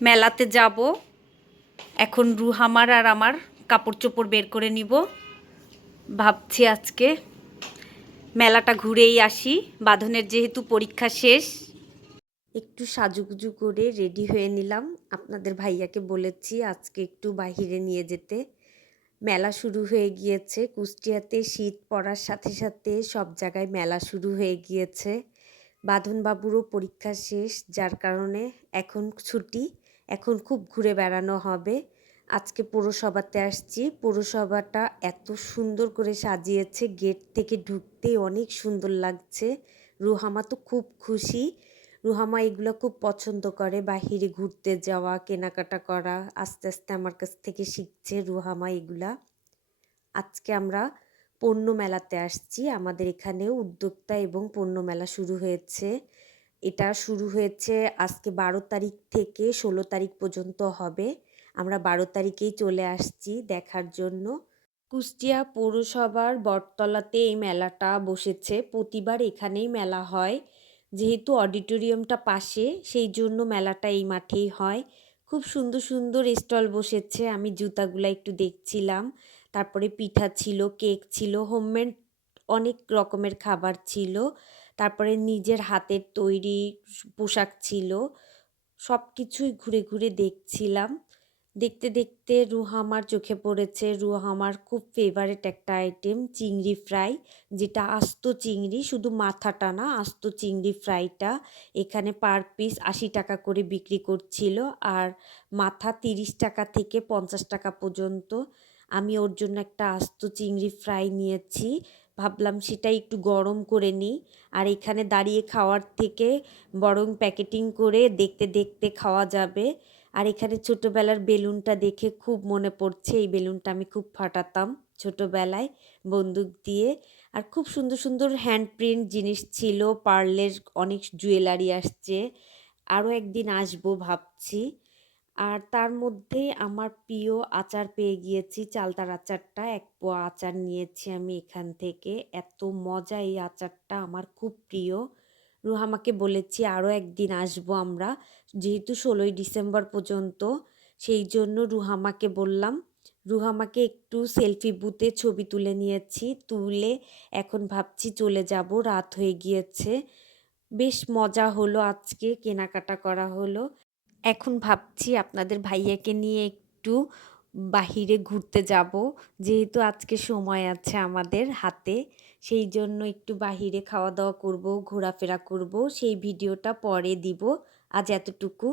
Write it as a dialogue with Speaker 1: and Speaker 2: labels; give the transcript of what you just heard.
Speaker 1: মেলাতে যাব। এখন রুহামার আর আমার কাপড় চোপড় বের করে নিব। ভাবছি আজকে মেলাটা ঘুরেই আসি। বাঁধনের যেহেতু পরীক্ষা শেষ। একটু সাজুগুজু করে রেডি হয়ে নিলাম। আপনাদের ভাইয়াকে বলেছি আজকে একটু বাহিরে নিয়ে যেতে। মেলা শুরু হয়ে গিয়েছে। কুষ্টিয়াতে শীত পড়ার সাথে সাথে সব জায়গায় মেলা শুরু হয়ে গিয়েছে। বাঁধনবাবুরও পরীক্ষা শেষ, যার কারণে এখন ছুটি। এখন খুব ঘুরে বেড়ানো হবে। আজকে পৌরসভাতে আসছি। পৌরসভাটা এত সুন্দর করে সাজিয়েছে, গেট থেকে ঢুকতেই অনেক সুন্দর লাগছে। রুহামা তো খুব খুশি। রুহামা এগুলো খুব পছন্দ করে, বাহিরে ঘুরতে যাওয়া, কেনাকাটা করা, আস্তে আস্তে আমার কাছ থেকে শিখছে রুহামা এগুলা। আজকে আমরা পণ্য মেলাতে আসছি। আমাদের এখানে উদ্যোক্তা এবং পণ্য মেলা শুরু হয়েছে। এটা শুরু হয়েছে আজকে বারো তারিখ থেকে ষোলো তারিখ পর্যন্ত হবে। আমরা বারো তারিখেই চলে আসছি দেখার জন্য। কুষ্টিয়া পৌরসভার বটতলাতে এই মেলাটা বসেছে। প্রতিবার এখানেই মেলা হয়। যেহেতু অডিটোরিয়ামটা পাশে, সেই জন্য মেলাটা এই মাঠেই হয়। খুব সুন্দর সুন্দর স্টল বসেছে। আমি জুতাগুলো একটু দেখছিলাম। তারপরে পিঠা ছিল, কেক ছিল, হোমমেড অনেক রকমের খাবার ছিল। তারপরে নিজের হাতের তৈরি পোশাক ছিল। সব কিছুই ঘুরে ঘুরে দেখছিলাম। দেখতে দেখতে রুহামার চোখে পড়েছে। রুহামার খুব ফেভারেট একটা আইটেম চিংড়ি ফ্রাই যেটা আস্ত চিংড়ি, শুধু মাথাটা না, আস্ত চিংড়ি ফ্রাইটা এখানে পার পিস আশি টাকা করে বিক্রি করছিল। আর মাথা তিরিশ টাকা থেকে পঞ্চাশ টাকা পর্যন্ত। আমি ওর জন্য একটা আস্ত চিংড়ি ফ্রাই নিয়েছি। ভাবলাম সেটা একটু গরম করে নিই। আর এখানে দাঁড়িয়ে খাওয়ার থেকে বরং প্যাকেটিং করে দেখতে দেখতে খাওয়া যাবে। আর এখানে ছোটোবেলার বেলুনটা দেখে খুব মনে পড়ছে। এই বেলুনটা আমি খুব ফাটাতাম ছোটোবেলায় বন্দুক দিয়ে। আর খুব সুন্দর সুন্দর হ্যান্ড প্রিন্ট জিনিস ছিল। পার্লের অনেক জুয়েলারি আসছে। আরও একদিন আসব ভাবছি। আর তার মধ্যে আমার প্রিয় আচার পেয়ে গিয়েছি, চালতার আচারটা। এক পোয়া আচার নিয়েছি আমি এখান থেকে। এত মজা এই আচারটা আমার খুব প্রিয়। রুহামাকে বলেছি আরও একদিন আসব আমরা। যেহেতু ষোলোই ডিসেম্বর পর্যন্ত, সেই জন্য রুহামাকে বললাম, রুহামাকে একটু সেলফি বুথে ছবি তুলে নিয়েছি। তুলে এখন ভাবছি চলে যাব, রাত হয়ে গিয়েছে। বেশ মজা হলো আজকে, কেনাকাটা করা হলো। এখন ভাবছি আপনাদের ভাইয়াকে নিয়ে একটু বাহিরে ঘুরতে যাব। যেহেতু আজকে সময় আছে আমাদের হাতে, সেই জন্য একটু বাহিরে খাওয়া দাওয়া করব, ঘোরাফেরা করব, সেই ভিডিওটা পরে দিব। আজ এতটুকু।